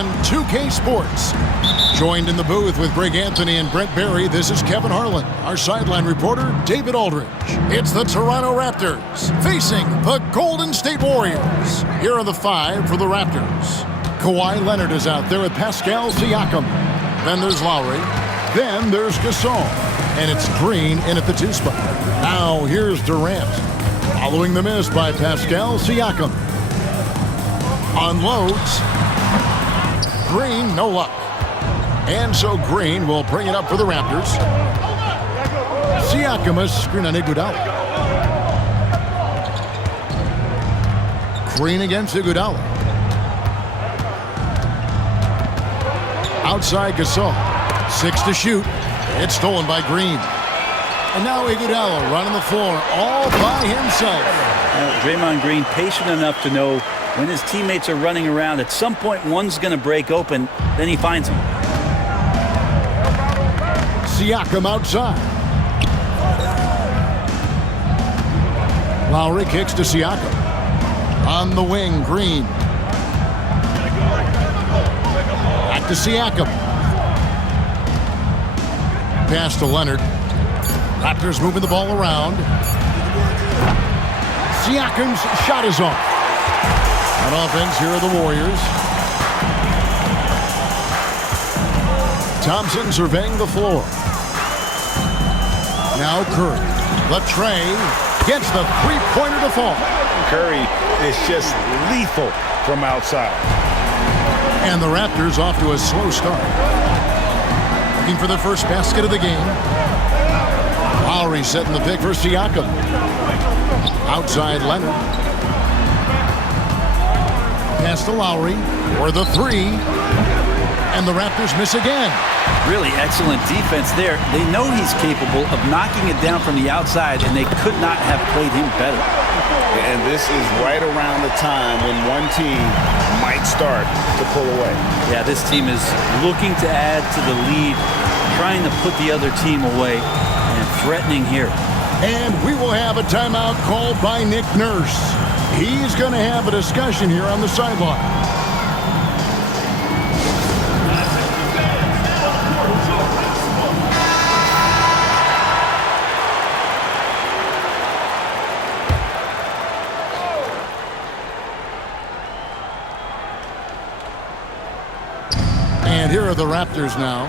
on 2K Sports. Joined in the booth with Greg Anthony and Brent Barry, this is Kevin Harlan. Our sideline reporter, David Aldridge. It's the Toronto Raptors facing the Golden State Warriors. Here are the five for the Raptors. Kawhi Leonard is out there with Pascal Siakam. Then there's Lowry. Then there's Gasol. And it's Green in at the 2 spot. Now here's Durant. Following the miss by Pascal Siakam. Unloads. Green, no luck. And so Green will bring it up for the Raptors. Siakam a screen on Iguodala. Green against Iguodala. Outside Gasol. 6 to shoot. It's stolen by Green. And now Iguodala running the floor all by himself. Draymond Green patient enough to know when his teammates are running around, at some point one's going to break open, then he finds him. Siakam outside. Lowry kicks to Siakam. On the wing, Green. Back to Siakam. Pass to Leonard. Raptors moving the ball around. Siakam's shot is off. On offense, here are the Warriors. Thompson surveying the floor. Now Curry. The tray gets the three-pointer to fall. Curry is just lethal from outside. And the Raptors off to a slow start. Looking for their first basket of the game. Lowry setting the pick for Siakam. Outside Leonard. Pass to Lowry for the 3. And the Raptors miss again. Really excellent defense there. They know he's capable of knocking it down from the outside, and they could not have played him better. And this is right around the time when one team might start to pull away. Yeah, this team is looking to add to the lead, trying to put the other team away, and threatening here. And we will have a timeout called by Nick Nurse. He's going to have a discussion here on the sideline. And here are the Raptors now,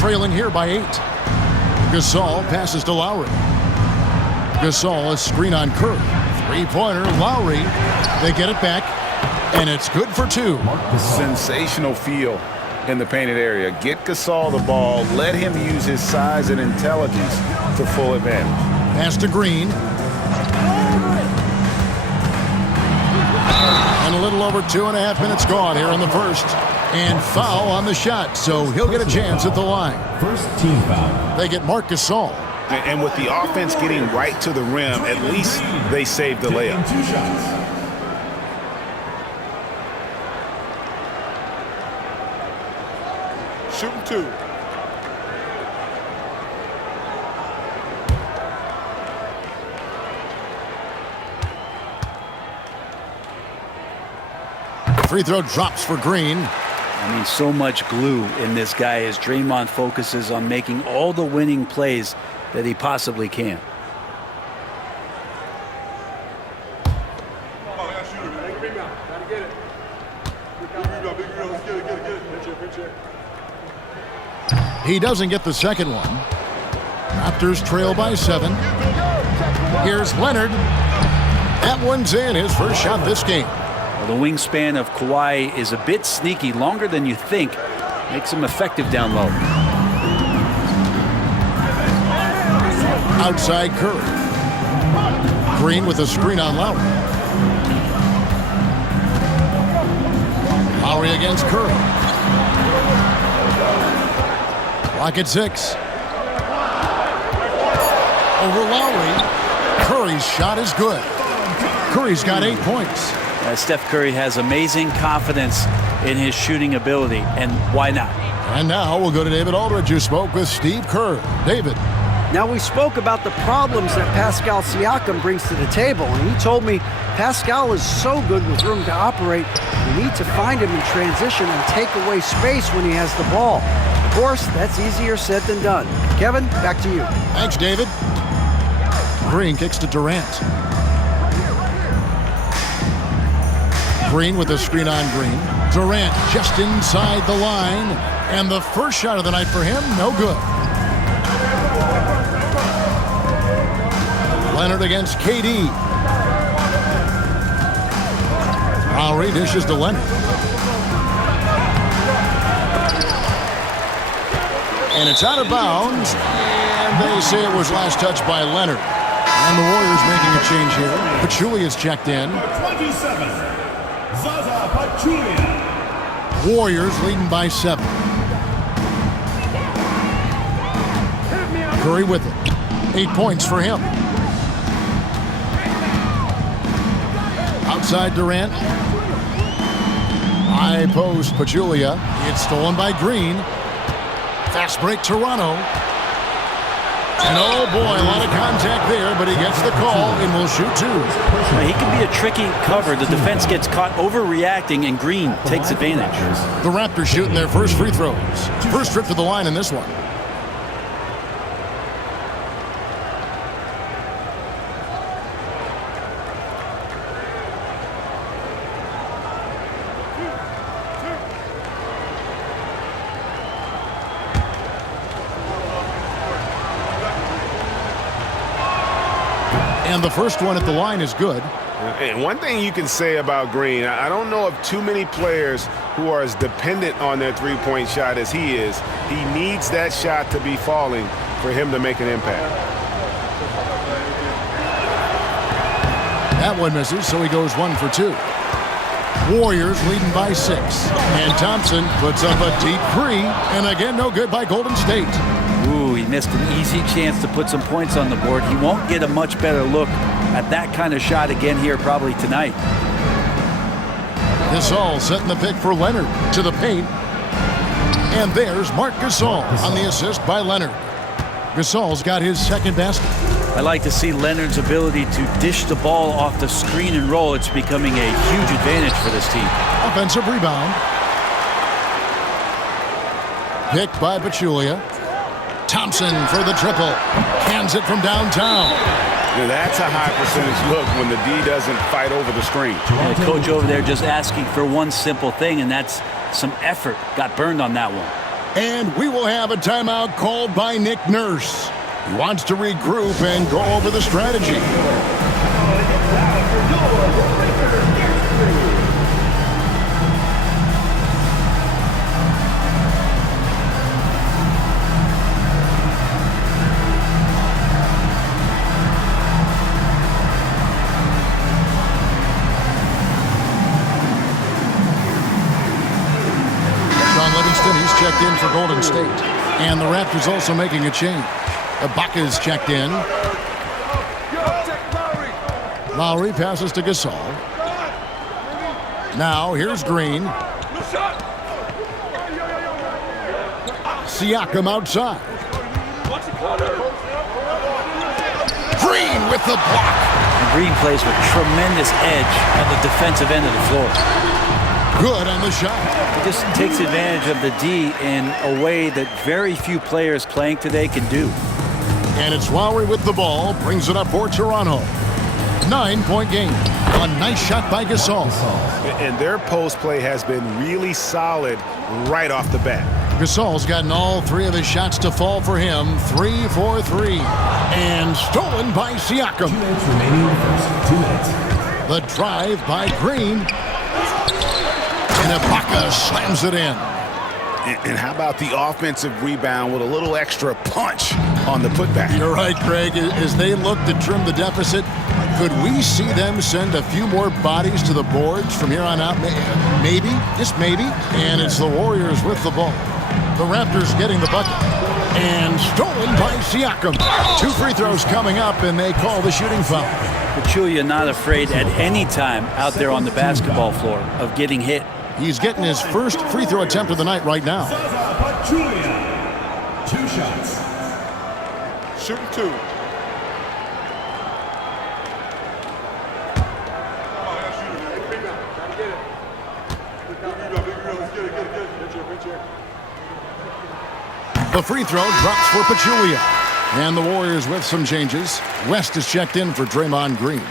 trailing here by 8. Gasol passes to Lowry. Gasol, a screen on Curry. Three-pointer, Lowry. They get it back, and it's good for 2. Sensational feel in the painted area. Get Gasol the ball. Let him use his size and intelligence to full advantage. Pass to Green. And a little over 2.5 minutes gone here in the first. And foul on the shot, so he'll get a chance at the line. First team foul. They get Marc Gasol. And with the offense getting right to the rim, at least they saved the layup. 2 shots. Shooting 2. Free throw drops for Green. I mean, so much glue in this guy as Draymond focuses on making all the winning plays that he possibly can. He doesn't get the second one. Raptors trail by 7. Here's Leonard. That one's in, his first shot this game. Well, the wingspan of Kawhi is a bit sneaky, longer than you think. Makes him effective down low. Outside Curry. Green with a screen on Lowry. Lowry against Curry. Clock at 6. Over Lowry. Curry's shot is good. Curry's got 8 points. Steph Curry has amazing confidence in his shooting ability, and why not? And now we'll go to David Aldridge, who spoke with Steve Kerr. David. Now, we spoke about the problems that Pascal Siakam brings to the table, and he told me Pascal is so good with room to operate, we need to find him in transition and take away space when he has the ball. Of course, that's easier said than done. Kevin, back to you. Thanks, David. Green kicks to Durant. Green with the screen on Green. Durant just inside the line, and the first shot of the night for him, no good. Leonard against KD. Lowry dishes to Leonard. And it's out of bounds, and they say it was last touched by Leonard. And the Warriors making a change here. Pachulia's checked in. 27, Zaza Pachulia. Warriors leading by 7. Curry with it. 8 points for him. Outside Durant. High post Pachulia. It's stolen by Green. Fast break Toronto. And oh boy, a lot of contact there, but he gets the call and will shoot 2. He can be a tricky cover. The defense gets caught overreacting, and Green takes advantage. The Raptors shooting their first free throws. First trip to the line in this one. And the first one at the line is good. And one thing you can say about Green, I don't know of too many players who are as dependent on their three-point shot as he is. He needs that shot to be falling for him to make an impact. That one misses, so he goes 1 for 2. Warriors leading by 6. And Thompson puts up a deep 3. And again, no good by Golden State. Ooh, he missed an easy chance to put some points on the board. He won't get a much better look at that kind of shot again here probably tonight. Gasol setting the pick for Leonard to the paint. And there's Marc Gasol on the assist by Leonard. Gasol's got his second basket. I like to see Leonard's ability to dish the ball off the screen and roll. It's becoming a huge advantage for this team. Offensive rebound. Picked by Pachulia. Thompson for the triple. Hands it from downtown. Now that's a high percentage look when the D doesn't fight over the screen. And the coach over there just asking for one simple thing, and that's some effort. Got burned on that one. And we will have a timeout called by Nick Nurse. He wants to regroup and go over the strategy. He's checked in for Golden State. And the Raptors also making a change. Ibaka's checked in. Lowry passes to Gasol. Now here's Green. Siakam outside. Green with the block. And Green plays with tremendous edge on the defensive end of the floor. Good on the shot. He just takes advantage of the D in a way that very few players playing today can do. And it's Lowry with the ball. Brings it up for Toronto. 9-point game. A nice shot by Gasol. And their post play has been really solid right off the bat. Gasol's gotten all 3 of his shots to fall for him. 3 for 3. And stolen by Siakam. 2 minutes remaining in the first. 2 minutes. The drive by Green. And Ibaka slams it in. And how about the offensive rebound with a little extra punch on the putback? You're right, Craig. As they look to trim the deficit, could we see them send a few more bodies to the boards from here on out? Maybe, just maybe. And it's the Warriors with the ball. The Raptors getting the bucket. And stolen by Siakam. 2 free throws coming up, and they call the shooting foul. Pachulia not afraid at any time out there on the basketball floor of getting hit. He's getting his first free throw attempt of the night right now. 2 shots. shooting 2. The free throw drops for Pachulia. And the Warriors with some changes. West is checked in for Draymond Green.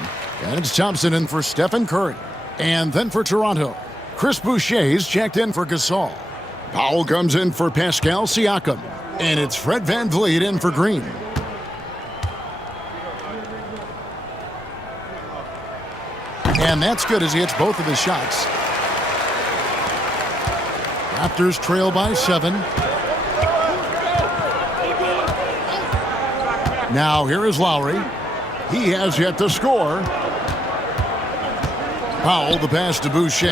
And it's Thompson in for Stephen Curry. And then for Toronto, Chris Boucher's checked in for Gasol. Powell comes in for Pascal Siakam. And it's Fred VanVleet in for Green. And that's good as he hits both of his shots. Raptors trail by 7. Now here is Lowry. He has yet to score. Powell, the pass to Boucher.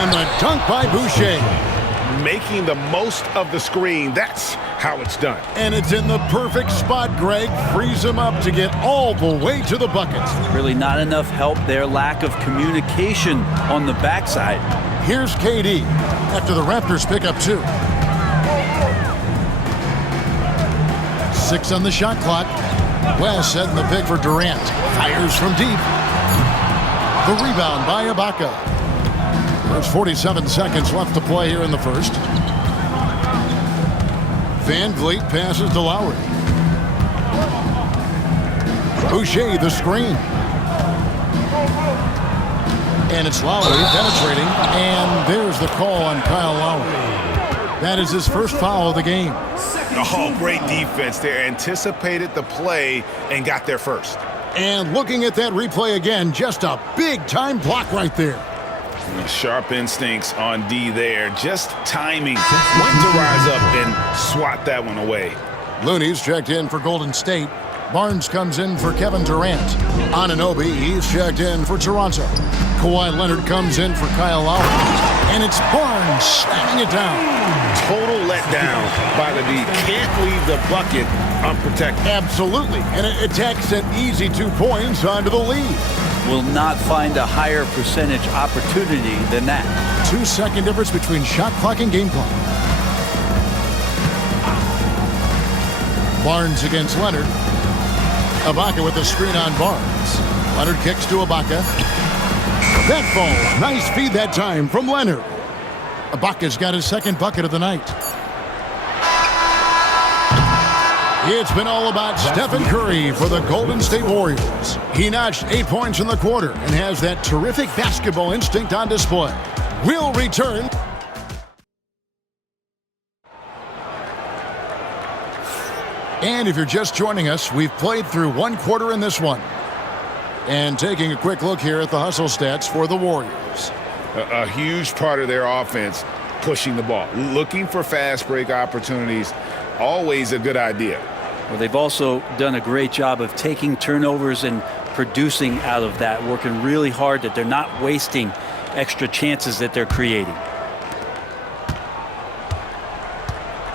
And the dunk by Boucher. Making the most of the screen. That's how it's done. And it's in the perfect spot, Greg. Frees him up to get all the way to the bucket. Really not enough help there. Lack of communication on the backside. Here's KD after the Raptors pick up 2. 6 on the shot clock. West setting the pick for Durant. Fires from deep. The rebound by Ibaka. There's 47 seconds left to play here in the first. VanVleet passes to Lowry. Boucher the screen. And it's Lowry penetrating. And there's the call on Kyle Lowry. That is his first foul of the game. Oh, great defense there. Anticipated the play and got there first. And looking at that replay again, just a big-time block right there. Sharp instincts on D there. Just timing. When to rise up and swat that one away. Looney's checked in for Golden State. Barnes comes in for Kevin Durant. Anunoby, he's checked in for Toronto. Kawhi Leonard comes in for Kyle Lowry. And it's Barnes slamming it down. Total letdown by the D. Can't leave the bucket unprotected. Absolutely. And it attacks an easy 2 points onto the lead. Will not find a higher percentage opportunity than that. 2-second difference between shot clock and game clock. Barnes against Leonard. Ibaka with the screen on Barnes. Leonard kicks to Ibaka. That falls. Nice feed that time from Leonard. Ibaka's got his second bucket of the night. It's been all about Stephen Curry for the Golden State Warriors. He notched 8 points in the quarter and has that terrific basketball instinct on display. We'll return. And if you're just joining us, we've played through 1 quarter in this one. And taking a quick look here at the hustle stats for the Warriors. A huge part of their offense, pushing the ball. Looking for fast break opportunities, always a good idea. Well, they've also done a great job of taking turnovers and producing out of that, working really hard that they're not wasting extra chances that they're creating.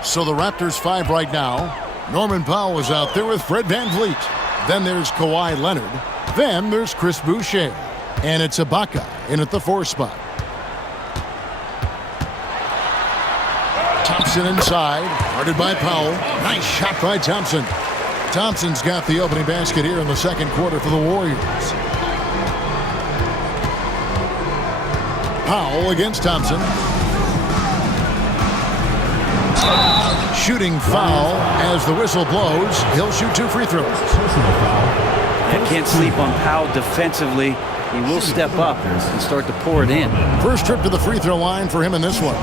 So the Raptors 5 right now. Norman Powell is out there with Fred VanVleet. Then there's Kawhi Leonard. Then there's Chris Boucher. And it's Ibaka in at the 4 spot. Thompson inside, guarded by Powell. Nice shot by Thompson. Thompson's got the opening basket here in the second quarter for the Warriors. Powell against Thompson. Shooting foul as the whistle blows. He'll shoot 2 free throws. I can't sleep on Powell defensively. He will step up and start to pour it in. First trip to the free throw line for him in this one.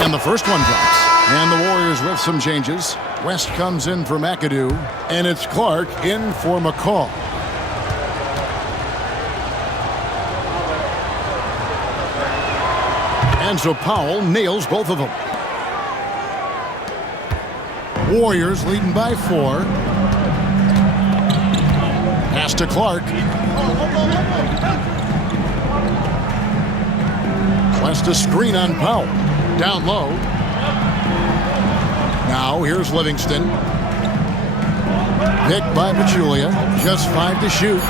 And the first one drops. And the Warriors with some changes. West comes in for McAdoo. And it's Clark in for McCall. And so Powell nails both of them. Warriors leading by 4. Pass to Clark. West a screen on Powell. Down low. Now here's Livingston. Picked by Pachulia. Just 5 to shoot.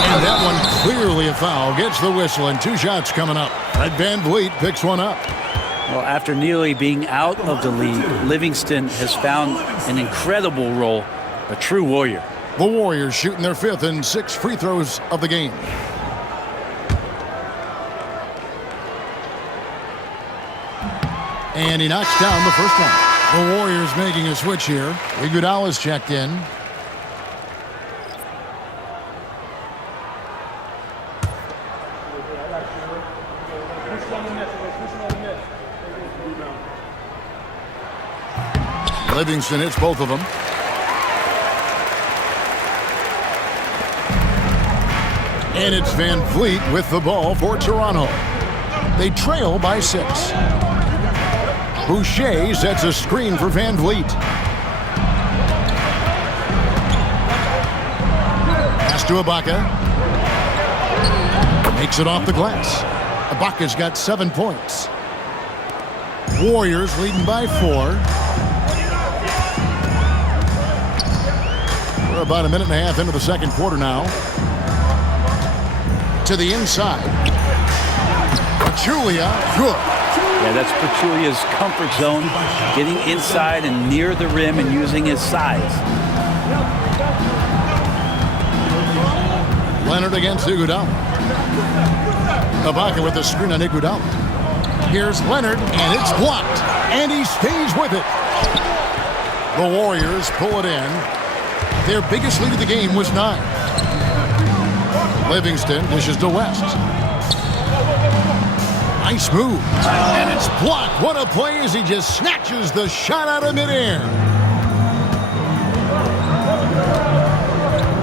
And that one clearly a foul. Gets the whistle, and 2 shots coming up. Fred VanVleet picks one up. Well, after nearly being out of the league, Livingston has found an incredible role, a true warrior. The Warriors shooting their 5th and 6th free throws of the game. And he knocks down the first one. The Warriors making a switch here. Iguodala's checked in. Livingston hits both of them. And it's VanVleet with the ball for Toronto. They trail by 6. Boucher sets a screen for VanVleet. Pass to Ibaka. Makes it off the glass. Ibaka's got 7 points. Warriors leading by 4. We're about a minute and a half into the second quarter now. To the inside. Pachulia, good. Yeah, that's Pachulia's comfort zone, getting inside and near the rim and using his size. Leonard against Iguodala. Ibaka with the screen on Iguodala. Here's Leonard, and it's blocked. And he stays with it. The Warriors pull it in. Their biggest lead of the game was 9. Livingston dishes to West. Nice move. And it's blocked. What a play as he just snatches the shot out of midair.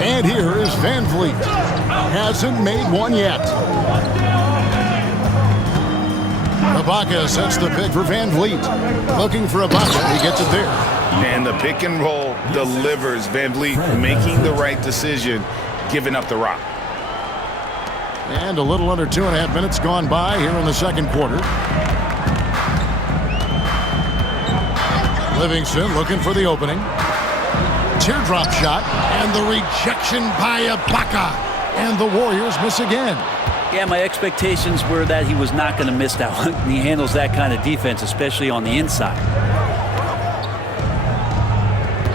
And here is VanVleet. Hasn't made one yet. Ibaka sets the pick for VanVleet. Looking for Ibaka. He gets it there. And the pick and roll delivers. VanVleet making the right decision, giving up the rock. And a little under 2.5 minutes gone by here in the second quarter. Livingston looking for the opening. Teardrop shot, and the rejection by Ibaka. And the Warriors miss again. Yeah, my expectations were that he was not going to miss that one. He handles that kind of defense, especially on the inside.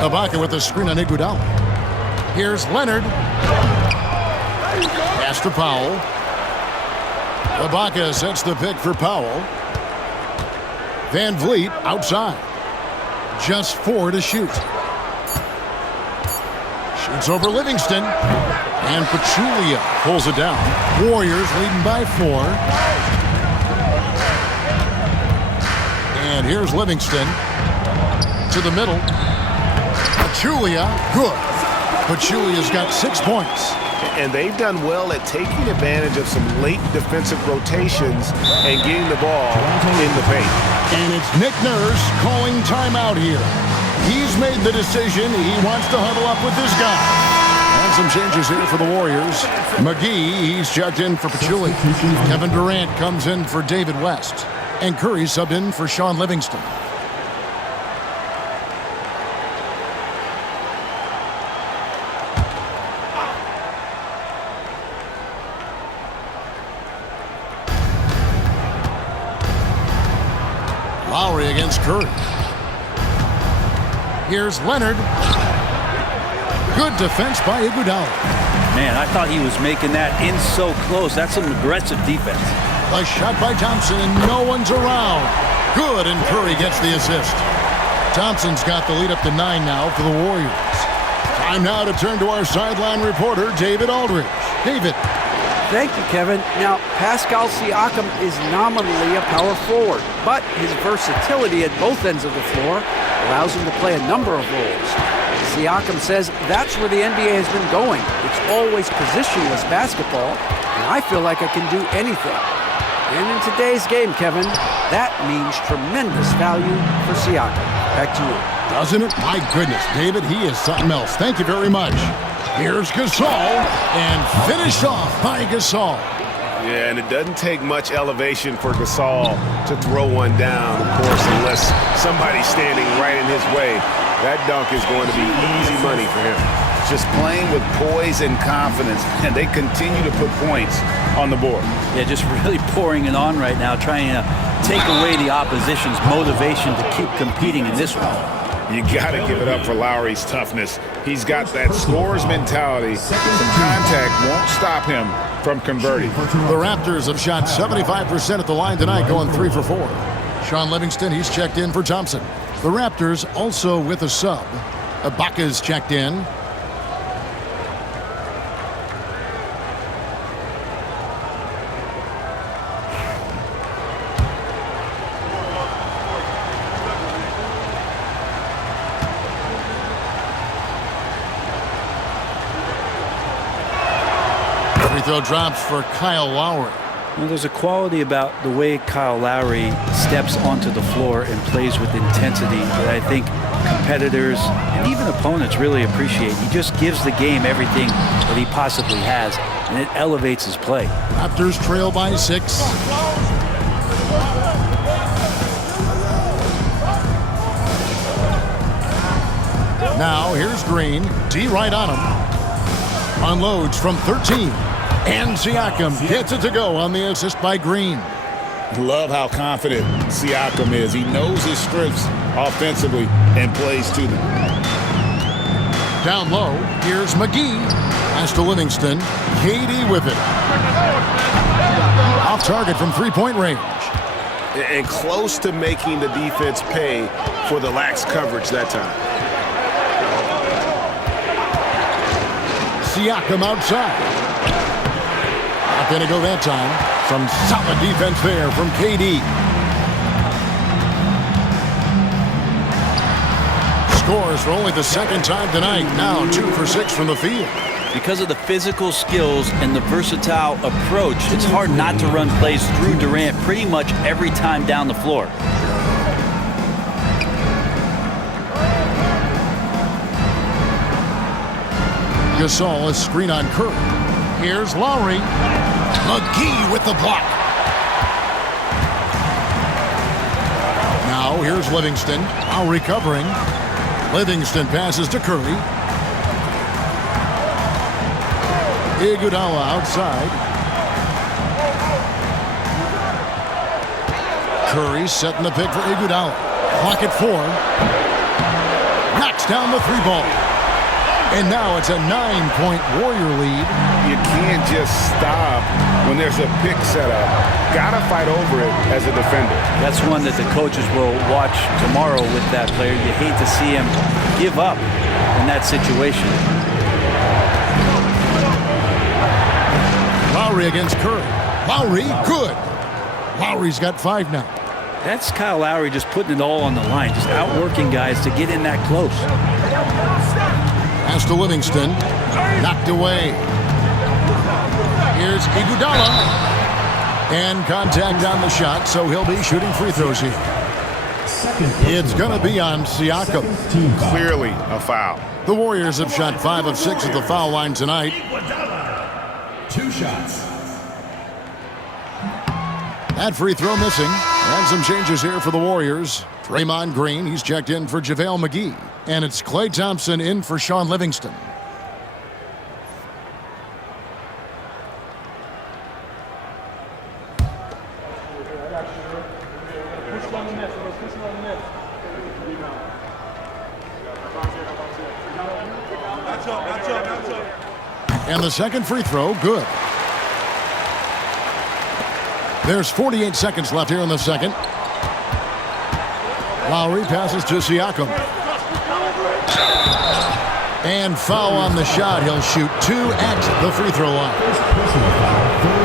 Ibaka with the screen on Iguodala. Here's Leonard. Pass to Powell. Ibaka sets the pick for Powell. VanVleet outside. Just 4 to shoot. Shoots over Livingston. And Pachulia pulls it down. Warriors leading by 4. And here's Livingston. To the middle. Pachulia, good. Pachulia's got 6 points. And they've done well at taking advantage of some late defensive rotations and getting the ball in the paint. And it's Nick Nurse calling timeout here. He's made the decision. He wants to huddle up with this guy. And some changes here for the Warriors. McGee, he's checked in for Pachulia. Kevin Durant comes in for David West. And Curry subbed in for Sean Livingston. Lowry against Curry. Here's Leonard. Good defense by Iguodala. Man, I thought he was making that in so close. That's some aggressive defense. A shot by Thompson, and no one's around. Good, and Curry gets the assist. Thompson's got the lead up to 9 now for the Warriors. Time now to turn to our sideline reporter, David Aldridge. David. Thank you, Kevin. Now, Pascal Siakam is nominally a power forward, but his versatility at both ends of the floor allows him to play a number of roles. Siakam says that's where the NBA has been going. It's always positionless basketball, and I feel like I can do anything. And in today's game, Kevin, that means tremendous value for Siakam. Back to you. Doesn't it? My goodness, David, he is something else. Thank you very much. Here's Gasol, and finished off by Gasol. Yeah, and it doesn't take much elevation for Gasol to throw one down, of course, unless somebody's standing right in his way. That dunk is going to be easy money for him. just playing with poise and confidence, and they continue to put points on the board. Yeah, just really pouring it on right now, trying to take away the opposition's motivation to keep competing in this one. You got to give it up for Lowry's toughness. He's got that scorer's mentality. Some contact won't stop him from converting. The Raptors have shot 75% at the line tonight, going 3 for 4. Sean Livingston, he's checked in for Thompson. The Raptors also with a sub. Ibaka's checked in. Free throw drops for Kyle Lowry. Well, there's a quality about the way Kyle Lowry steps onto the floor and plays with intensity that I think competitors and even opponents really appreciate. He just gives the game everything that he possibly has, and it elevates his play. Raptors trail by 6. Now here's Green. D right on him. Unloads from 13. And Siakam gets it to go on the assist by Green. Love how confident Siakam is. He knows his strengths offensively and plays to them. Down low, here's McGee. Pass to Livingston. KD with it. Off target from three-point range. And close to making the defense pay for the lax coverage that time. Siakam outside. Not going to go that time. Some solid defense there from KD. Scores for only the second time tonight. Now 2 for 6 from the field. Because of the physical skills and the versatile approach, it's hard not to run plays through Durant pretty much every time down the floor. Gasol, a screen on Curry. Here's Lowry. McGee with the block. Now here's Livingston. Now recovering. Livingston passes to Curry. Iguodala outside. Curry setting the pick for Iguodala. Clock at 4. Knocks down the 3-ball. And now it's a 9-point Warrior lead. You can't just stop when there's a pick set up. Gotta fight over it as a defender. That's one that the coaches will watch tomorrow with that player. You hate to see him give up in that situation. Lowry against Curry. Lowry, good. Lowry's got 5 now. That's Kyle Lowry just putting it all on the line, just outworking guys to get in that close. Pass to Livingston. Knocked away. Here's Iguodala. And contact on the shot, so he'll be shooting free throws here. It's going to be on Siakam. Clearly a foul. The Warriors have shot 5 of 6 at the foul line tonight. 2 shots. That free throw missing. And some changes here for the Warriors. Draymond Green, he's checked in for JaVale McGee. And it's Klay Thompson in for Sean Livingston. And the second free throw, good. There's 48 seconds left here in the second. Lowry passes to Siakam. And foul on the shot. He'll shoot 2 at the free throw line.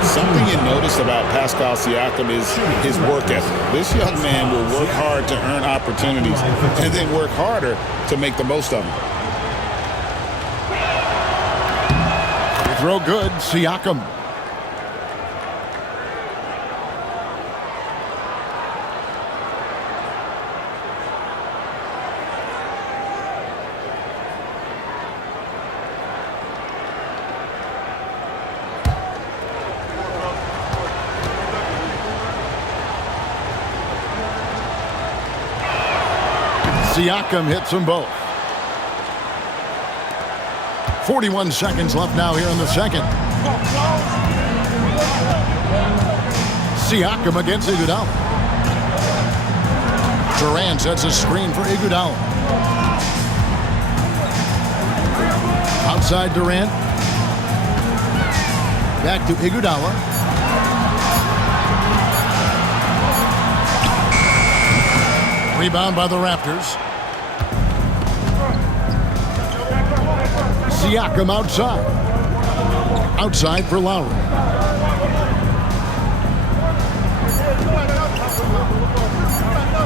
Something you notice about Pascal Siakam is his work ethic. This young man will work hard to earn opportunities and then work harder to make the most of them. Free throw good. Siakam. Siakam hits them both. 41 seconds left now here in the second. Siakam against Iguodala. Durant sets a screen for Iguodala. Outside Durant. Back to Iguodala. Rebound by the Raptors. Siakam outside. Outside for Lowry.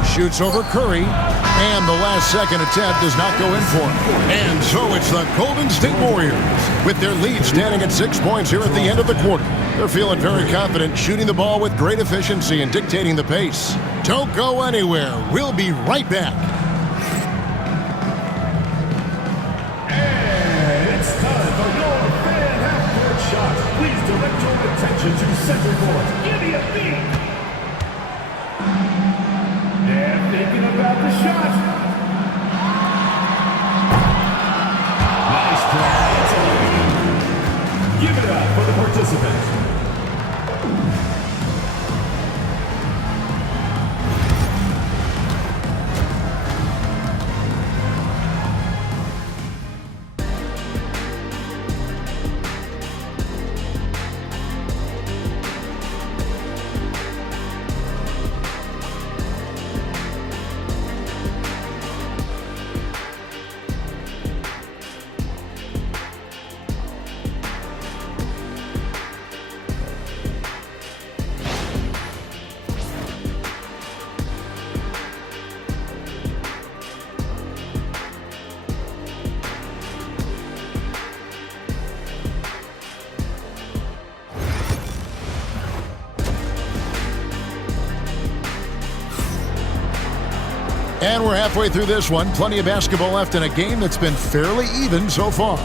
Shoots over Curry. And the last second attempt does not go in for him. And so it's the Golden State Warriors with their lead standing at 6 points here at the end of the quarter. They're feeling very confident, shooting the ball with great efficiency and dictating the pace. Don't go anywhere. We'll be right back. And it's time for your fan half-court shot. Please direct your attention to center court. Give me a beat. And thinking about the shot. Nice try. Give it up for the participant. And we're halfway through this one. Plenty of basketball left in a game that's been fairly even so far.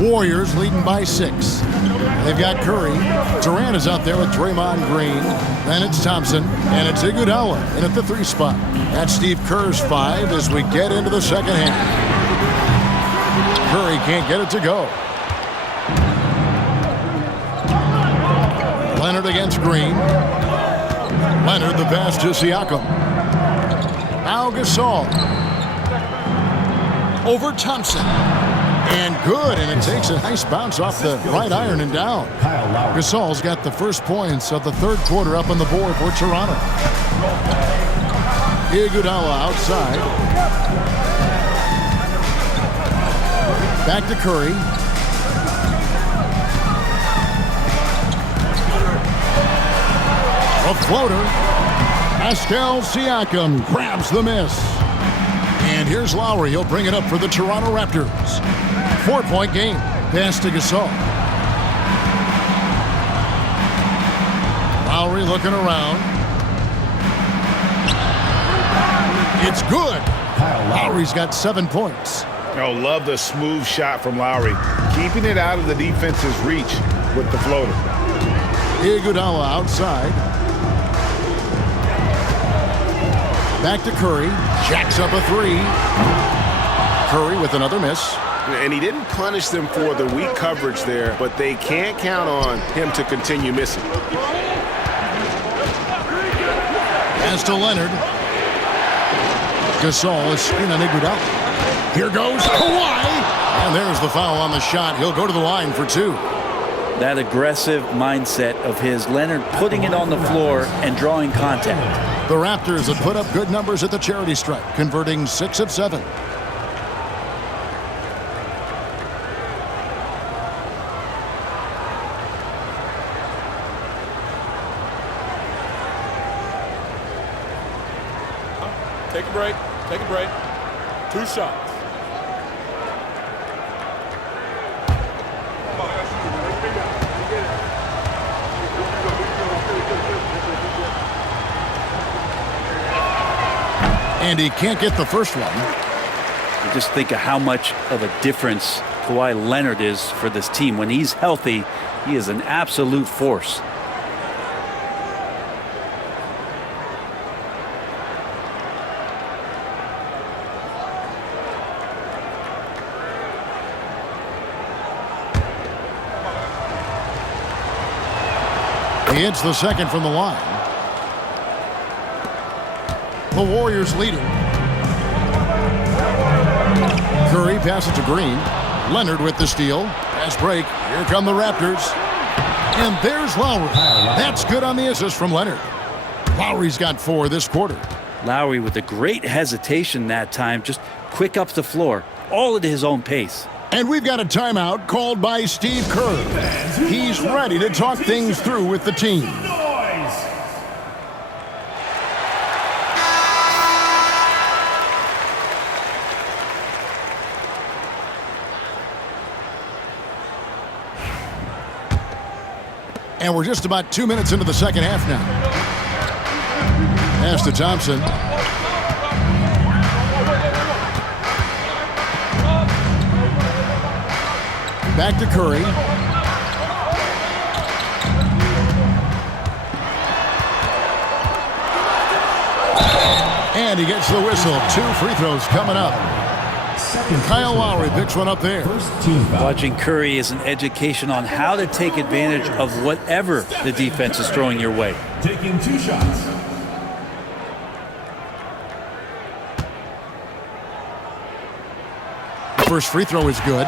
Warriors leading by 6. They've got Curry. Durant is out there with Draymond Green. Then it's Thompson. And it's Iguodala in at the 3 spot. That's Steve Kerr's 5 as we get into the second half. Curry can't get it to go. Leonard against Green. Leonard the pass to Siakam. Now Gasol. Over Thompson. And good, and it takes a nice bounce off the right iron and down. Gasol's got the first points of the third quarter up on the board for Toronto. Iguodala outside. Back to Curry. A floater. Pascal Siakam grabs the miss. And here's Lowry. He'll bring it up for the Toronto Raptors. 4-point game. Pass to Gasol. Lowry looking around. It's good. Lowry's got 7 points. Oh, love the smooth shot from Lowry. Keeping it out of the defense's reach with the floater. Iguodala outside. Back to Curry. Jacks up a 3. Curry with another miss. And he didn't punish them for the weak coverage there, but they can't count on him to continue missing. Pass to Leonard. Gasol is screened on Iguodala. Here goes Kawhi. And there's the foul on the shot. He'll go to the line for 2. That aggressive mindset of his, Leonard putting it on the floor and drawing contact. The Raptors have put up good numbers at the charity stripe, converting 6 of 7. Take a break. Take a break. 2 shots. And he can't get the first one. You just think of how much of a difference Kawhi Leonard is for this team. When he's healthy, he is an absolute force. He hits the second from the line. The Warriors leading. Curry passes to Green. Leonard with the steal. Pass break. Here come the Raptors. And there's Lowry. That's good on the assist from Leonard. Lowry's got 4 this quarter. Lowry with a great hesitation that time. Just quick up the floor. All at his own pace. And we've got a timeout called by Steve Kerr. He's ready to talk things through with the team. And we're just about 2 minutes into the second half now. Pass to Thompson. Back to Curry. And he gets the whistle. 2 free throws coming up. Kyle Lowry picks one up there. Watching Curry is an education on how to take advantage of whatever the defense is throwing your way. Taking 2 shots. First free throw is good.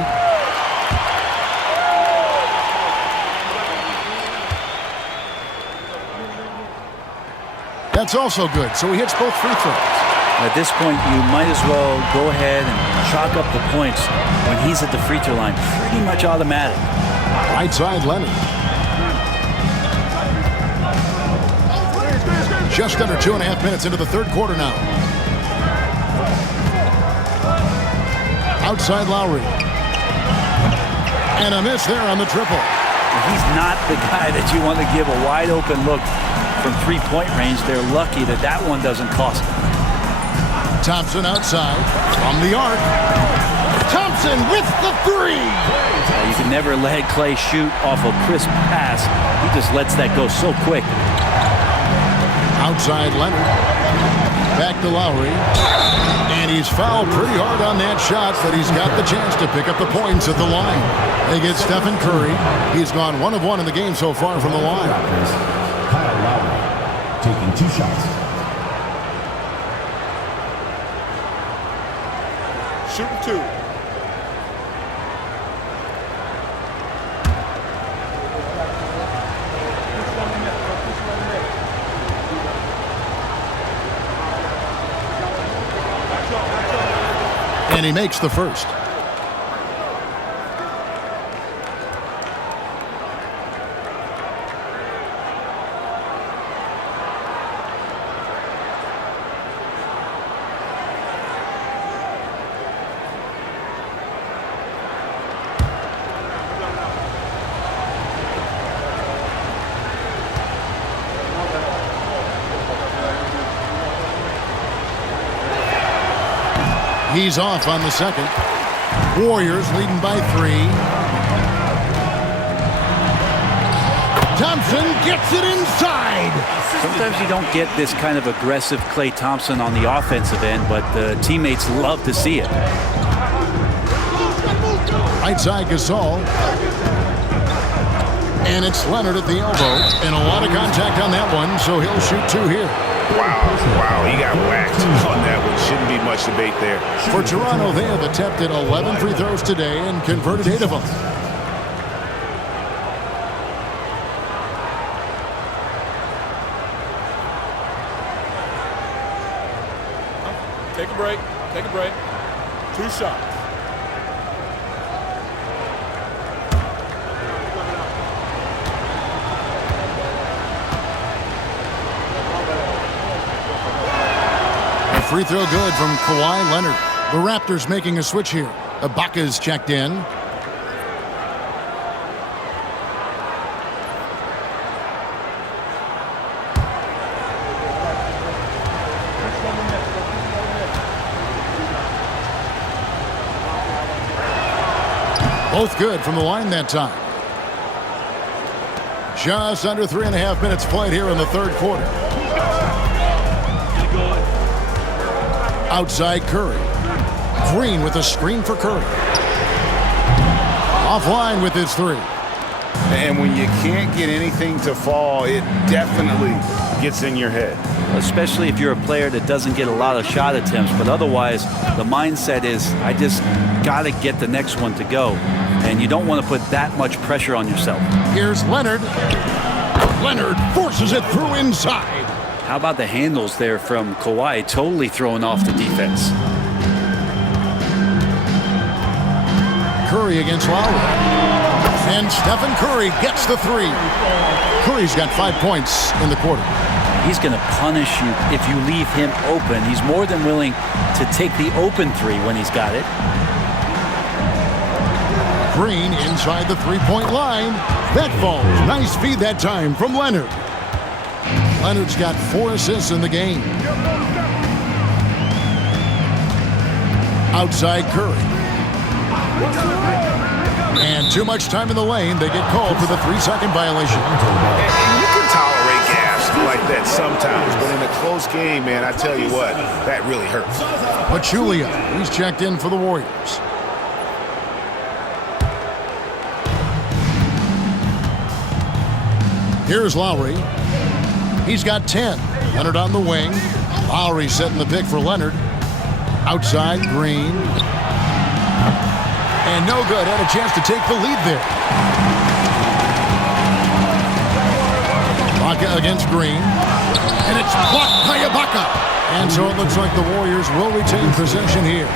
That's also good, so he hits both free throws. At this point, you might as well go ahead and chalk up the points when he's at the free throw line. Pretty much automatic. Right side, Leonard. Just under 2.5 minutes into the third quarter now. Outside Lowry. And a miss there on the triple. He's not the guy that you want to give a wide open look from three-point range. They're lucky that that one doesn't cost them. Thompson outside from the arc. Thompson with the 3. You can never let Clay shoot off a crisp pass. He just lets that go so quick. Outside Leonard. Back to Lowry. And he's fouled pretty hard on that shot, but he's got the chance to pick up the points at the line. They get Stephen Curry. He's gone 1 of 1 in the game so far from the line. Kyle Lowry taking 2 shots. Shooting 2. And he makes the first. He's off on the second. Warriors leading by 3. Thompson gets it inside. Sometimes you don't get this kind of aggressive Klay Thompson on the offensive end, but the teammates love to see it. Right side Gasol. And it's Leonard at the elbow. And a lot of contact on that one, so he'll shoot 2 here. Wow, he got whacked on that one. Shouldn't be much debate there. For Toronto, they have attempted 11 free throws today and converted 8 of them. Take a break. Take a break. 2 shots. Free throw good from Kawhi Leonard. The Raptors making a switch here. Ibaka's checked in. Both good from the line that time. Just under 3.5 minutes played here in the third quarter. Outside Curry. Green with a screen for Curry. Offline with his 3. And when you can't get anything to fall, it definitely gets in your head. Especially if you're a player that doesn't get a lot of shot attempts, but otherwise the mindset is, I just got to get the next one to go. And you don't want to put that much pressure on yourself. Here's Leonard. Leonard forces it through inside. How about the handles there from Kawhi, totally throwing off the defense. Curry against Lowry. And Stephen Curry gets the three. Curry's got 5 points in the quarter. He's going to punish you if you leave him open. He's more than willing to take the open three when he's got it. Green inside the three-point line. That falls. Nice feed that time from Leonard. Leonard's got 4 assists in the game. Outside Curry. And too much time in the lane. They get called for the 3-second violation. And you can tolerate gaps like that sometimes, but in a close game, man, I tell you what, that really hurts. Pachulia, he's checked in for the Warriors. Here's Lowry. He's got 10. Leonard on the wing. Lowry setting the pick for Leonard. Outside, Green. And no good. Had a chance to take the lead there. Ibaka against Green. And it's blocked by Ibaka. And so it looks like the Warriors will retain possession here.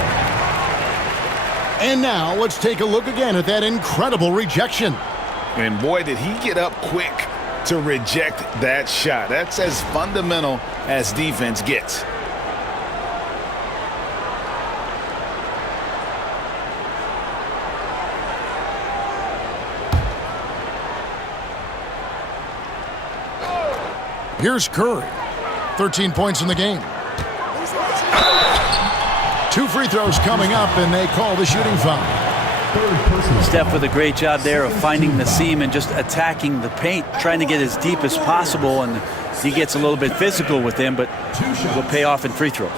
And now let's take a look again at that incredible rejection. And boy, did he get up quick to reject that shot. That's as fundamental as defense gets. Here's Curry. 13 points in the game. 2 free throws coming up, and they call the shooting foul. Steph with a great job there of finding the seam and just attacking the paint, trying to get as deep as possible, and he gets a little bit physical with him, but will pay off in free throws.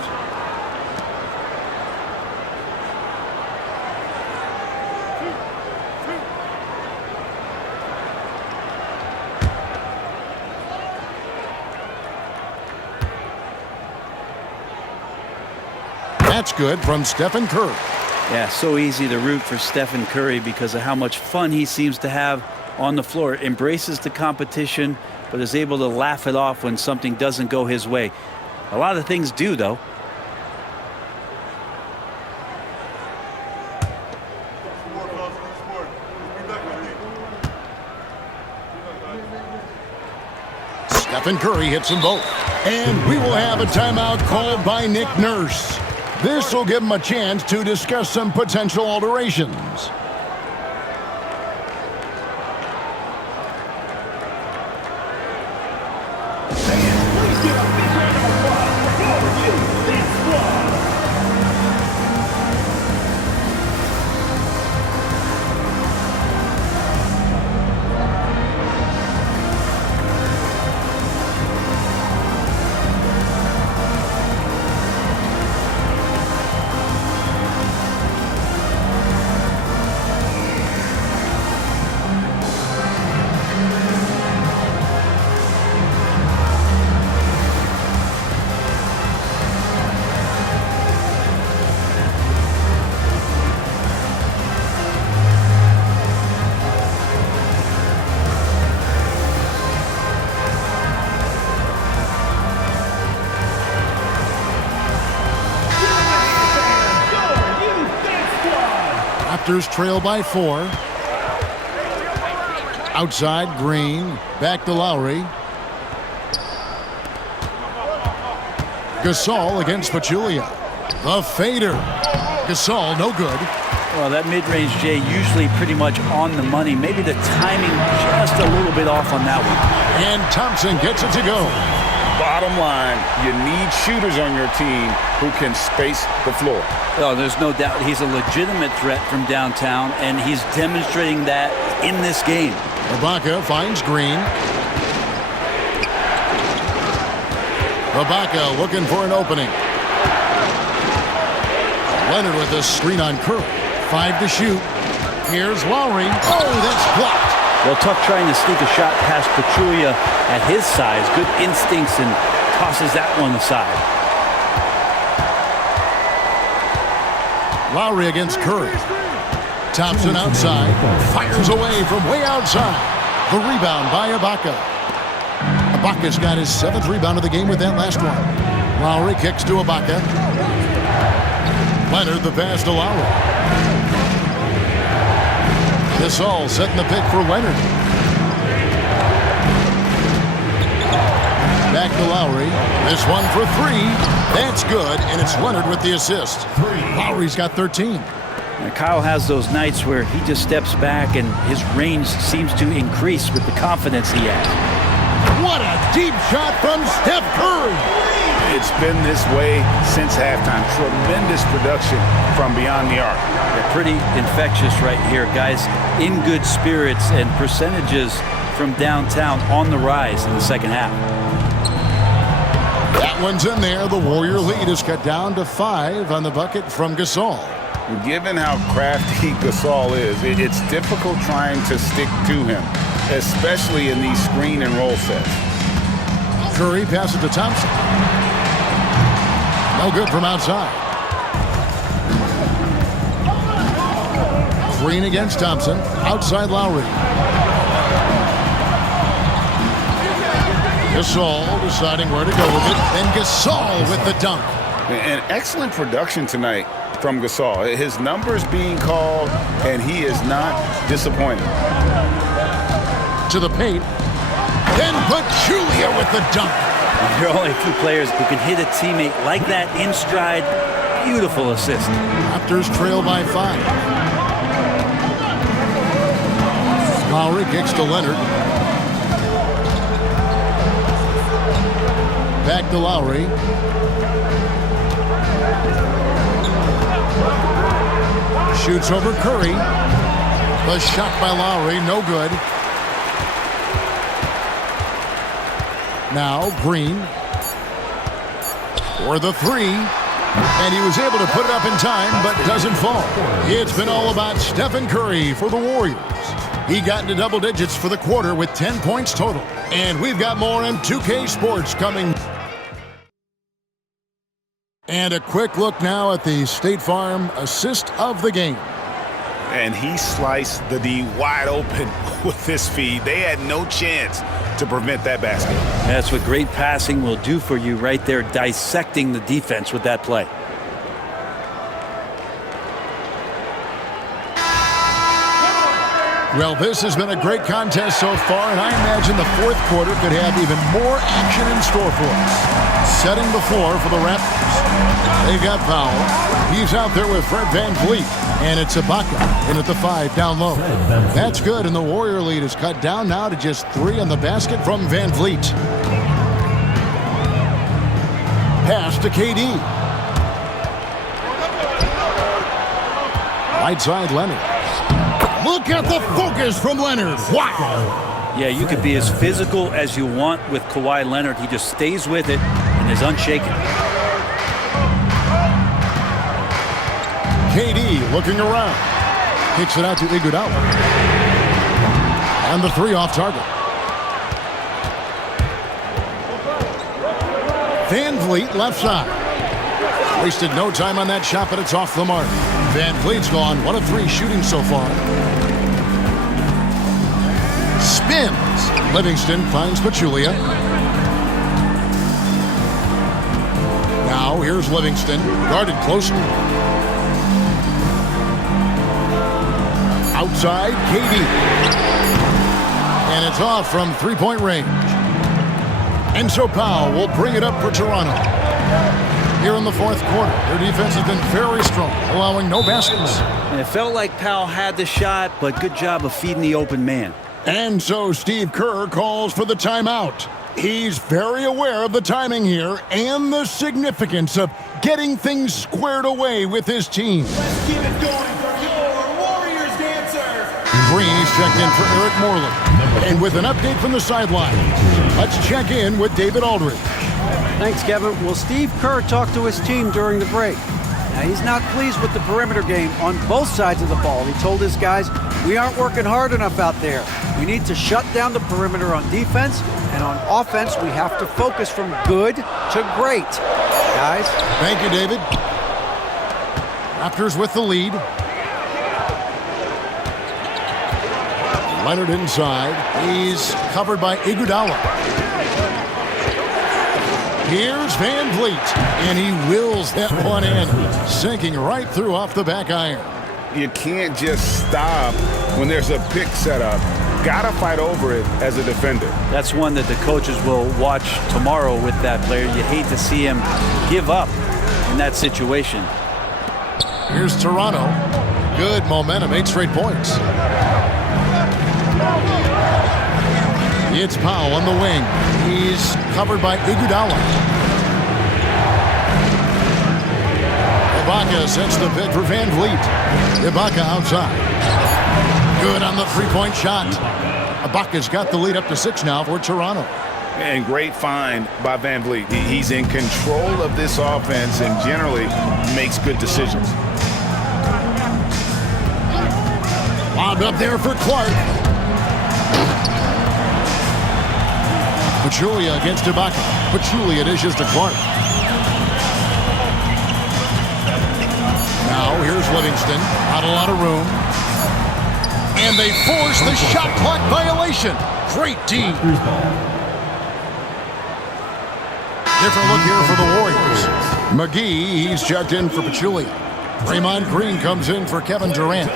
That's good from Stephen Curry. Yeah, so easy to root for Stephen Curry because of how much fun he seems to have on the floor. Embraces the competition, but is able to laugh it off when something doesn't go his way. A lot of things do, though. Stephen Curry hits them both. And we will have a timeout called by Nick Nurse. This will give him a chance to discuss some potential alterations. Raptors trail by 4. Outside, Green. Back to Lowry. Gasol against Pachulia. The fader. Gasol, no good. Well, that mid-range, Jay, usually pretty much on the money. Maybe the timing just a little bit off on that one. And Thompson gets it to go. Bottom line, you need shooters on your team who can space the floor. Oh, there's no doubt he's a legitimate threat from downtown, and he's demonstrating that in this game. Ibaka finds Green. Ibaka looking for an opening. Leonard with a screen on Curry. 5 to shoot. Here's Lowry. Oh, that's blocked. Well, tough trying to sneak a shot past Pachulia at his size. Good instincts and tosses that one aside. Lowry against Curry. Thompson outside. Fires away from way outside. The rebound by Ibaka. Ibaka's got his 7th rebound of the game with that last one. Lowry kicks to Ibaka. Leonard the pass to Lowry. Gasol setting the pick for Leonard. Back to Lowry. This one for 3. That's good, and it's Leonard with the assist. Lowry's got 13. And Kyle has those nights where he just steps back and his range seems to increase with the confidence he has. What a deep shot from Steph Curry. It's been this way since halftime. Tremendous production from beyond the arc. They're pretty infectious right here, guys. In good spirits and percentages from downtown on the rise in the second half. That one's in there. The Warrior lead is cut down to 5 on the bucket from Gasol. Given how crafty Gasol is, it's difficult trying to stick to him, especially in these screen and roll sets. Curry passes to Thompson. No good from outside. Green against Thompson. Outside Lowry. Gasol deciding where to go with it. Then Gasol with the dunk. An excellent production tonight from Gasol. His numbers being called, and he is not disappointed. To the paint. Then Pachulia with the dunk. There are only a few players who can hit a teammate like that in stride. Beautiful assist. Raptors trail by 5. Lowry kicks to Leonard. Back to Lowry. Shoots over Curry. The shot by Lowry, no good. Now Green for the 3. And he was able to put it up in time, but doesn't fall. It's been all about Stephen Curry for the Warriors. He got into double digits for the quarter with 10 points total. And we've got more in 2K Sports coming. And a quick look now at the State Farm assist of the game. And he sliced the D wide open with his feed. They had no chance to prevent that basket. That's what great passing will do for you right there, dissecting the defense with that play. Well, this has been a great contest so far, and I imagine the fourth quarter could have even more action in store for us. Setting the floor for the Raptors. They've got Powell. He's out there with Fred VanVleet, and it's Ibaka in at the 5 down low. That's good, and the Warrior lead is cut down now to just 3 on the basket from VanVleet. Pass to KD. Right side, Leonard. Look at the focus from Leonard. Wow. Yeah, you could be as physical as you want with Kawhi Leonard. He just stays with it and is unshaken. KD looking around. Kicks it out to Iguodala. And the 3 off target. VanVleet left side. Wasted no time on that shot, but it's off the mark. VanVleet's gone 1 of 3 shooting so far. Spins. Livingston finds Pachulia. Now here's Livingston, guarded closely. Outside, KD. And it's off from 3-point range. And so Powell will bring it up for Toronto. Here in the fourth quarter, their defense has been very strong, allowing no baskets. And it felt like Powell had the shot, but good job of feeding the open man. And so Steve Kerr calls for the timeout. He's very aware of the timing here and the significance of getting things squared away with his team. Let's keep it going for your Warriors dancers. Green's checked in for Eric Moreland. And with an update from the sideline, let's check in with David Aldridge. Thanks, Kevin. Well, Steve Kerr talked to his team during the break. Now, he's not pleased with the perimeter game on both sides of the ball. He told his guys We aren't working hard enough out there. We need to shut down the perimeter on defense, and on offense, we have to focus from good to great. Guys? Thank you, David. Raptors with the lead. Leonard inside. He's covered by Iguodala. Here's Van Vliet, and he wills that one in, sinking right through off the back iron. You can't just stop when there's a pick set up. Gotta fight over it as a defender. That's one that the coaches will watch tomorrow with that player. You hate to see him give up in that situation. Here's Toronto. Good momentum, 8 straight points. It's Powell on the wing. He's covered by Iguodala. Ibaka sets the pick for Van Vliet. Ibaka outside. Good on the three-point shot. Ibaka's got the lead up to 6 now for Toronto. And great find by Van Vliet. He's in control of this offense and generally makes good decisions. Lobbed up there for Clark. Pachulia against Ibaka. Pachulia dishes to Clark. Now here's Livingston. Not a lot of room. And they force the shot clock violation. Great D. Different look here for the Warriors. McGee, he's checked in for Pachulia. Draymond Green comes in for Kevin Durant.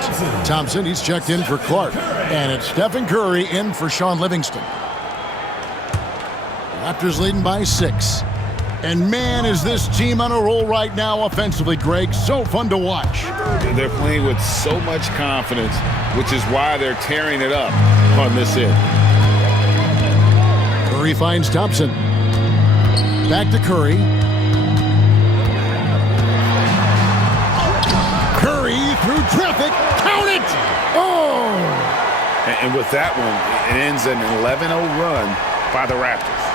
Thompson, he's checked in for Clark. And it's Stephen Curry in for Sean Livingston. Raptors leading by 6. And man, is this team on a roll right now offensively, Greg. So fun to watch. They're playing with so much confidence, which is why they're tearing it up on this end. Curry finds Thompson. Back to Curry. Curry through traffic. Count it! Oh! And with that one, it ends an 11-0 run by the Raptors.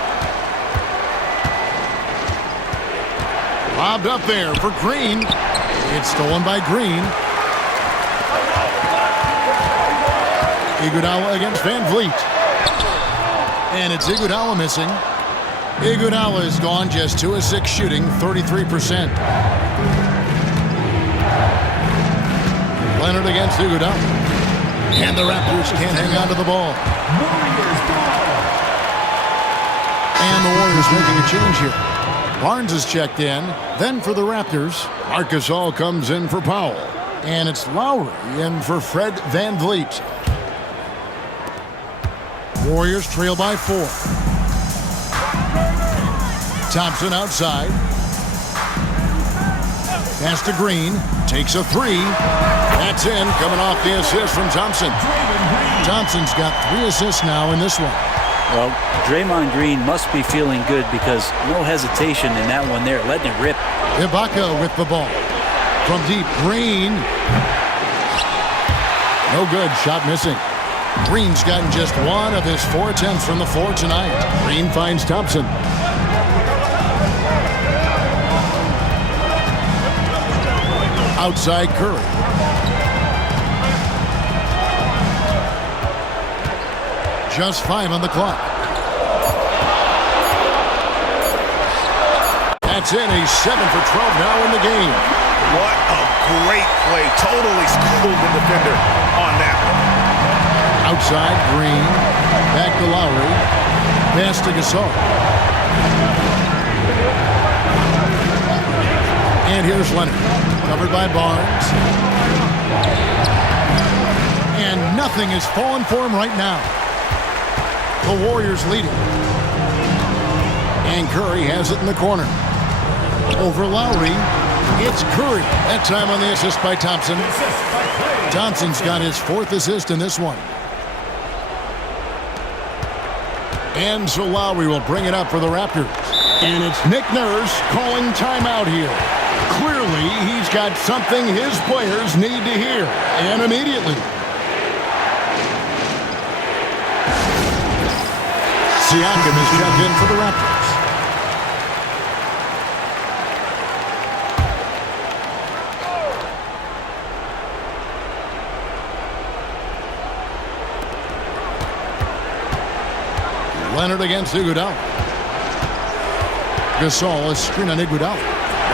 Lobbed up there for Green. It's stolen by Green. Iguodala against Van Vliet. And it's Iguodala missing. Iguodala is gone, just 2 of 6 shooting, 33%. Leonard against Iguodala. And the Raptors can't hang on to the ball. And the Warriors making a change here. Barnes is checked in. Then for the Raptors, Marcus All comes in for Powell. And it's Lowry in for Fred Van Vliet. Warriors trail by 4. Thompson outside. Pass to Green. Takes a 3. That's in, coming off the assist from Thompson. Thompson's got 3 assists now in this one. Well, Draymond Green must be feeling good because no hesitation in that one there, letting it rip. Ibaka with the ball. From deep, Green. No good, shot missing. Green's gotten just 1 of his 4 attempts from the floor tonight. Green finds Thompson. Outside Curry. Just 5 on the clock. That's in. He's 7 for 12 now in the game. What a great play. Totally schooled the defender on that one. Outside, Green. Back to Lowry. Pass to Gasol. And here's Leonard. Covered by Barnes. And nothing is falling for him right now. The Warriors leading. And Curry has it in the corner. Over Lowry. It's Curry. That time on the assist by Thompson. Thompson's got his 4th assist in this one. And so Lowry will bring it up for the Raptors. And it's Nick Nurse calling timeout here. Clearly, he's got something his players need to hear. And immediately. Siakam is checked in for the Raptors. Leonard against Iguodala. Gasol is screen on Iguodala.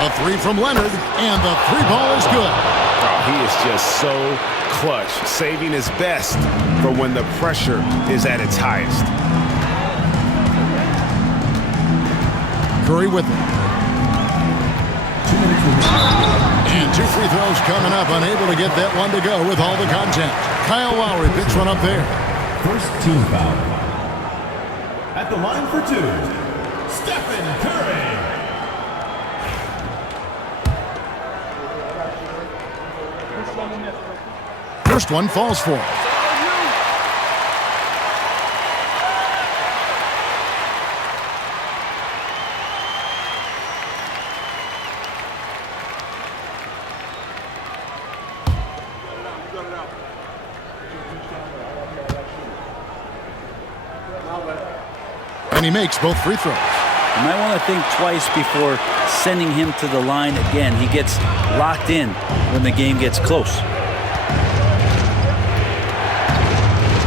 A three from Leonard, and the three ball is good. Oh, he is just so clutch, saving his best for when the pressure is at its highest. Curry with it. And two free throws coming up, unable to get that one to go with all the contact. Kyle Lowry picks one up there. First team foul. At the line for two, Stephen Curry. First one falls for him. And he makes both free throws. You might want to think twice before sending him to the line again. He gets locked in when the game gets close.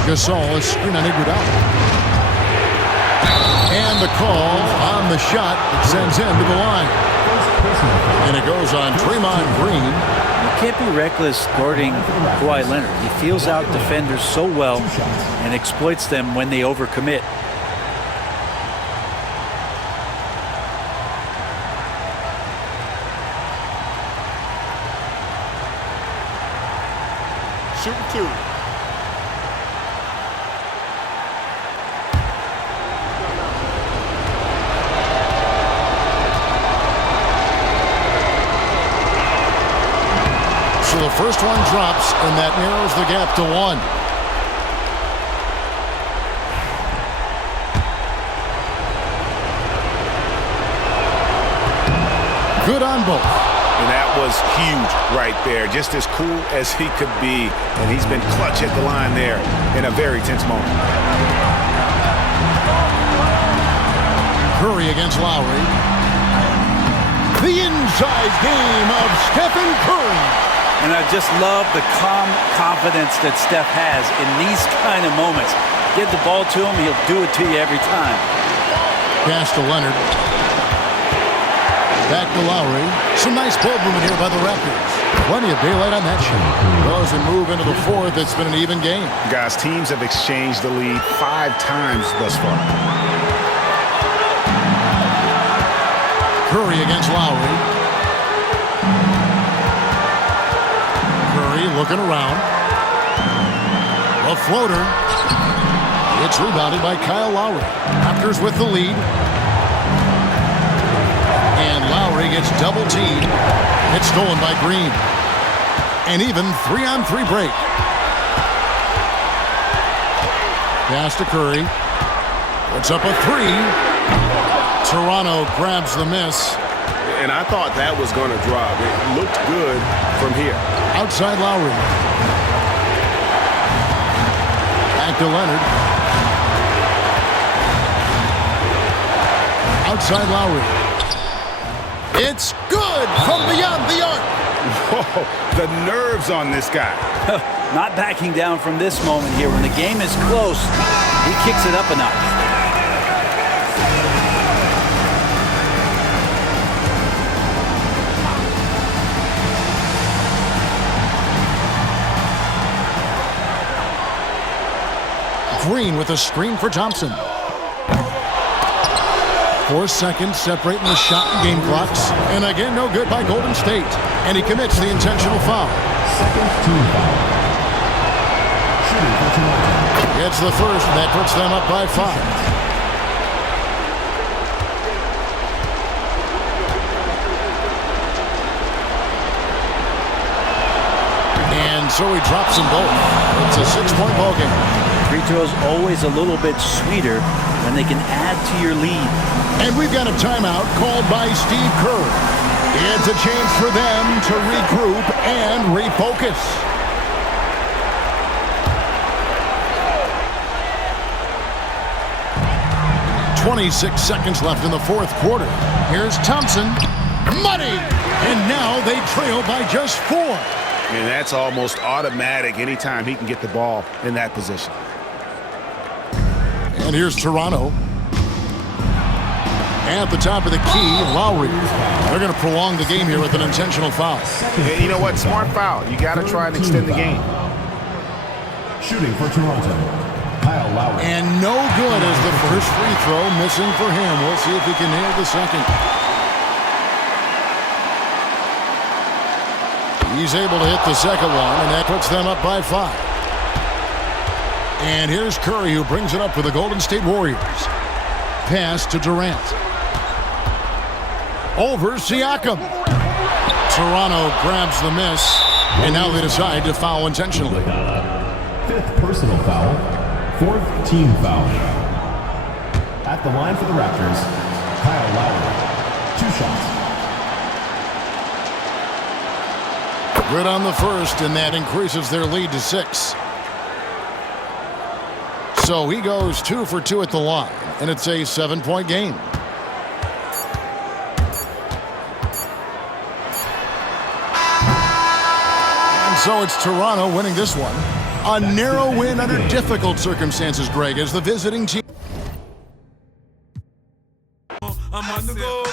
Gasol is screen on Iguodala. And the call on the shot that sends him to the line. And it goes on Draymond Green. You can't be reckless guarding Kawhi Leonard. He feels out defenders so well and exploits them when they overcommit. Shooting two. So the first one drops, and that narrows the gap to one. Good on both. And that was huge right there. Just as cool as he could be. And he's been clutch at the line there in a very tense moment. Curry against Lowry. The inside game of Stephen Curry. And I just love the calm confidence that Steph has in these kind of moments. Give the ball to him, he'll do it to you every time. Pass to Leonard. Back to Lowry. Some nice ball movement here by the Raptors. Plenty of daylight on that shot. Well, as we move into the fourth, it's been an even game. Guys, teams have exchanged the lead 5 times thus far. Curry against Lowry. Curry looking around. A floater. It's rebounded by Kyle Lowry. Raptors with the lead. And Lowry gets double teamed. It's stolen by Green. An even 3-on-3 break. Pass to Curry. Puts up a three. Toronto grabs the miss. And I thought that was going to drop. It looked good from here. Outside Lowry. Back to Leonard. Outside Lowry. It's good from beyond the arc. Whoa, the nerves on this guy. Not backing down from this moment here. When the game is close, he kicks it up a notch. Green with a screen for Thompson. 4 seconds separating the shot and game clocks. And again, no good by Golden State. And he commits the intentional foul. Second team foul. Shooting for Toronto. It's the first, and that puts them up by 5. And so he drops them both. It's a 6-point ball game. Free throws always a little bit sweeter when they can add to your lead. And we've got a timeout called by Steve Kerr. It's a chance for them to regroup and refocus. .26 seconds left in the fourth quarter. Here's Thompson. Money! And now they trail by just 4. And that's almost automatic anytime he can get the ball in that position. And And here's Toronto. At the top of the key, Lowry. They're going to prolong the game here with an intentional foul. And you know what? Smart foul. You got to try and extend the game. Shooting for Toronto, Kyle Lowry. And no good as the first free throw missing for him. We'll see if he can nail the second. He's able to hit the second one, and that puts them up by 5. And here's Curry, who brings it up for the Golden State Warriors. Pass to Durant. Over Siakam. Toronto grabs the miss, and now they decide to foul intentionally. 5th personal foul, 4th team foul. At the line for the Raptors, Kyle Lowry. 2 shots. Good on the first, and that increases their lead to 6. So he goes 2 for 2 at the line, and it's a 7-point game. And so it's Toronto winning this one. A narrow win under difficult circumstances, Greg, as the visiting team. I'm on the go.